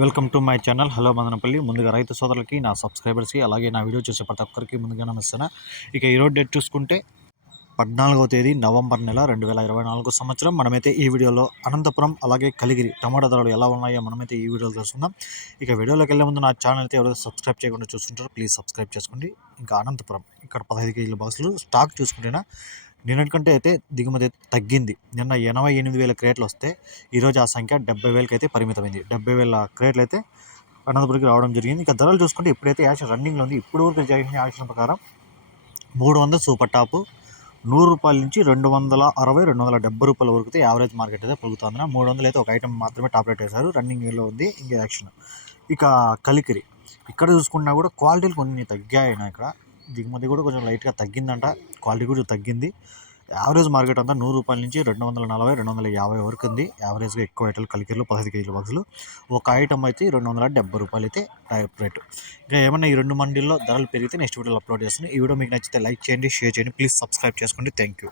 Welcome to my channel. Hello Madanapalle. ముందుగా రైతు సోదరులకి నా సబ్స్క్రైబర్స్కి అలాగే నా వీడియో చూసే ప్రతి ఒక్కరికి ముందుగా నమస్తాను ఇక ఈరోజు డేట్ చూసుకుంటే పద్నాలుగవ తేదీ నవంబర్ నెల రెండు వేల ఇరవై నాలుగు సంవత్సరం. మనమైతే ఈ వీడియోలో అనంతపురం అలాగే కలిగిరి టమాటా ధరలు ఎలా ఉన్నాయో మనమైతే ఈ వీడియోలో చూస్తున్నాం ఇక వీడియోలోకి వెళ్ళే ముందు నా ఛానల్ అయితే ఎవరైతే సబ్స్క్రైబ్ చేయకుండా చూస్తుంటారో ప్లీజ్ సబ్స్క్రైబ్ చేసుకోండి. ఇంకా అనంతపురం ఇక్కడ పదహైదు కేజీల బాక్సులు. స్టాక్ చూసుకుంటేనా నిన్నటికంటే అయితే దిగుమతి అయితే తగ్గింది. నిన్న ఎనభై ఎనిమిది వేల క్రేట్లు వస్తే ఈరోజు ఆ సంఖ్య డెబ్బై వేలకి అయితే పరిమితమైంది. డెబ్బై వేల క్రేట్లు అయితే అనంతపురికి రావడం జరిగింది. ఇంకా ధరలు చూసుకుంటే ఇప్పుడైతే యాక్షన్ రన్నింగ్లో ఉంది. ఇప్పుడు వరకు జరిగిన యాక్షన్ ప్రకారం మూడు వందల సూపర్ టాపు నూరు రూపాయల నుంచి రెండు వందల అరవై రెండు వందల డెబ్బై రూపాయల వరకు అయితే యావరేజ్ మార్కెట్ అయితే పలుకుతుంది మూడు వందలు అయితే ఒక ఐటమ్ మాత్రమే టాప్ రేట్ వేశారు. రన్నింగ్లో ఉంది. ఇంకా యాక్షన్. ఇక కలికిరి. ఇక్కడ చూసుకున్నా కూడా క్వాలిటీలు కొన్ని తగ్గాయి ఇక్కడ. దిగుమతి కూడా కొంచెం లైట్గా తగ్గిందంట. క్వాలిటీ కూడా తగ్గింది. యావరేజ్ మార్కెట్ అంతా నూరు రూపాయల నుంచి రెండు వందల నలభై రెండు వందల యాభై వరకు ఉంది. యావరేజ్గా ఎక్కువ ఐటలు కలికిరిలో పదహైదు కేజీల బాక్సులు. ఒక ఐటమ్ అయితే రెండు వందల డెబ్బై రూపాయలు అయితే టైప్ రేటు. ఇంకా ఏమైనా ఈ రెండు మండీల్లో ధరలు పెరిగితే నెక్స్ట్ వీడియోలో అప్లోడ్ చేస్తాను. ఈ వీడియో మీకు నచ్చితే లైక్ చేయండి షేర్ చేయండి. ప్లీజ్ సబ్స్క్రైబ్ చేసుకోండి. Thank you